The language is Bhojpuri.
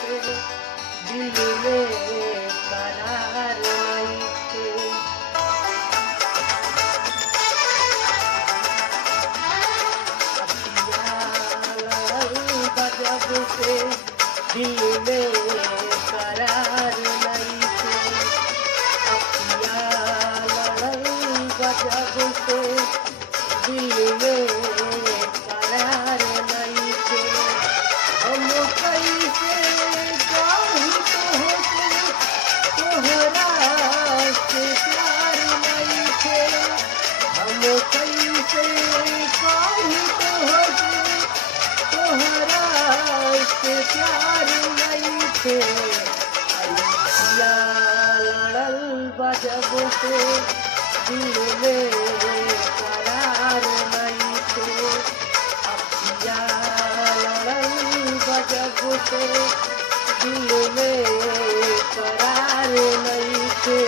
से दिल में करार नइखे। अखियाँ लड़ल बा जब से दिल में करार नइखे। अखियाँ लड़ल बा जब से दिल में करार नइखे। हम कैसे कहूँ तोहके तोहरा से प्यार नइखे। हम कैसे कहूँ तोहके तोहरा से प्यार नइखे। अखियाँ लड़ल बा जब से दिल में करार नइखे। अखियाँ लड़ल बा जब से दिल में करार नइखे।